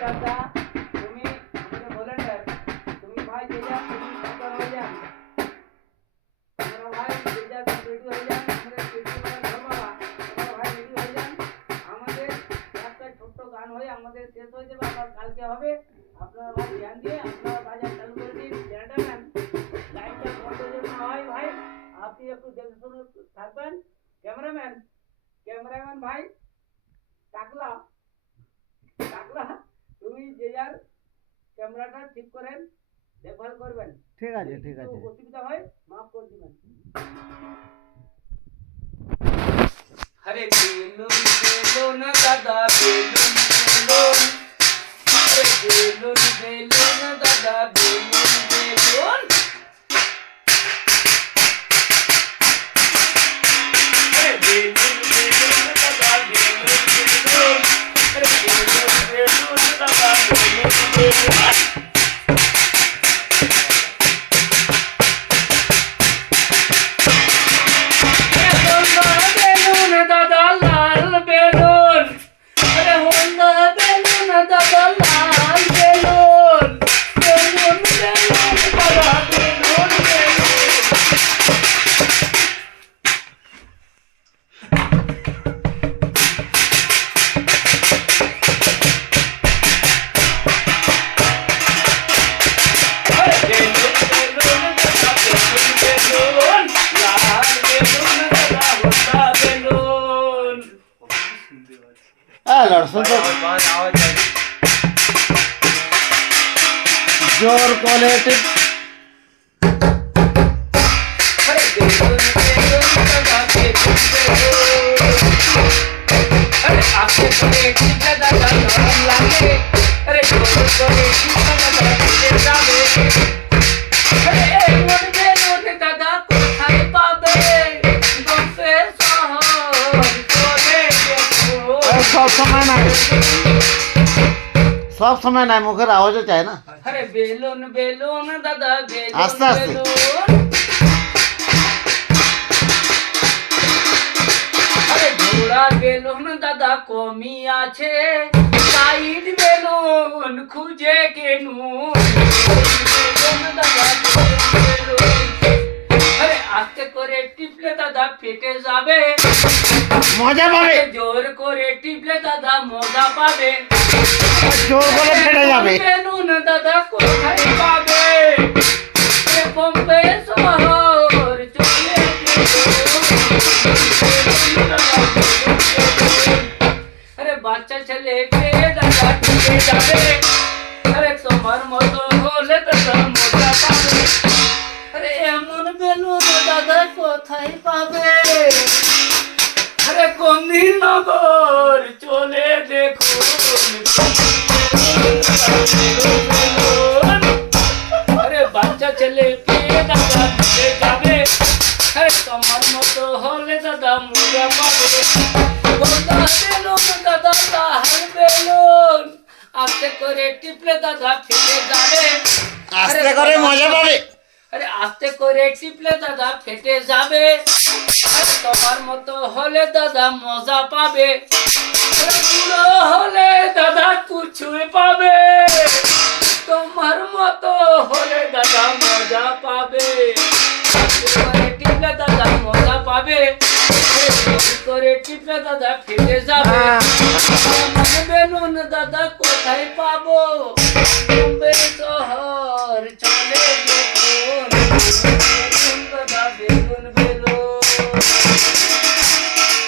দাদা তুমি আমাদের ভলেন্টিয়ার, তুমি ভাই যে যান তুমি সরকার হয়ে যান, তোমরা ভাই যে যান রেডি হয়ে যান, আমাদের প্রিন্সিপাল বাবা তোমরা ভাই রেডি হয়ে যান। আমাদের একটা ছোট্ট গান হয়ে আমাদের শেষ হয়ে যাবে, আবার কালকে হবে। আপনারা ভাই ধ্যান দিয়ে আপনারা বাজার চালু করে দিন। ক্যামেরাম্যান লাইটটা বন্ধ যেন না হয় ভাই, আপনি একটু দেখে শুনে থাকবেন। ক্যামেরাম্যান ক্যামেরাম্যান ভাই টাকলা টাকলা তুমি যে যার ক্যামেরাটা ঠিক করেন, দেখভাল করবেন। ঠিক আছে ঠিক আছে। অসুবিধা হয় মাফ করে দিবেন। আরে বেলুন বেলুন দাদা বেলুন বেলুন, আরে বেলুন বেলুন দাদা বেলুন বেলুন, আরে বেলুন বেলুন দাদা বেলুন বেলুন, আরে বেলুন বেলুন দাদা বেলুন বেলুন। लड़सों तो जोर क्वालिटी सब समय ना मुखेर आवाज चाहे ना। अरे बेलून बेलून दादा बेलून आस्ते आस्ते। अरे घोड़ा बेलून दादा कमी आछे, साइड बेलून खुजे के नून, बेलून दादा बेलून। अरे आस्ते करे टिपले दादा फेटे जाबे, मजा पाबे। जोर करे टिपले दादा मजा पाबे, जोर করে ফেটে যাবে। বেলুন দাদা কোথায় পাবে, এ বোম্বে শহর চলে আরে বাচ্চা ছেলে পেয়ে দাদা ঢুকে যাবে, আরে তোমার মতো হলে দাদা মজা পাবে, আরে এমন বেলুন দাদা কোথায় পাবে, আরে গন্ধীনগর চলে দেখুন। আরে বাচ্চা ছেলে পেয়ে দাদা ঢুকে যাবে, আরে তোমার মতো হলে দাদা মজা পাবে, গোদা বেলুন দাদা লাল বেলুন, আস্তে করে টিপলে দাদা ফেটে যাবে, আস্তে করে মজা পাবে। আরে আস্তে করে টিপলে দাদা ফেটে যাবে, আরে তোমার মতো হলে দাদা মজা পাবে, আরে বুড়ো হলে দাদা কিছুই পাবে, তোমার মতো হলে দাদা মজা পাবে, আস্তে করে টিপলে দাদা মজা পাবে, আরে জোর করে টিপলে দাদা ফেটে যাবে, এমন বেলুন দাদা কোথায় পাবো, বোম্বে শহর চলে দেখুন, বেলুন দাদা বেলুন বেলুন।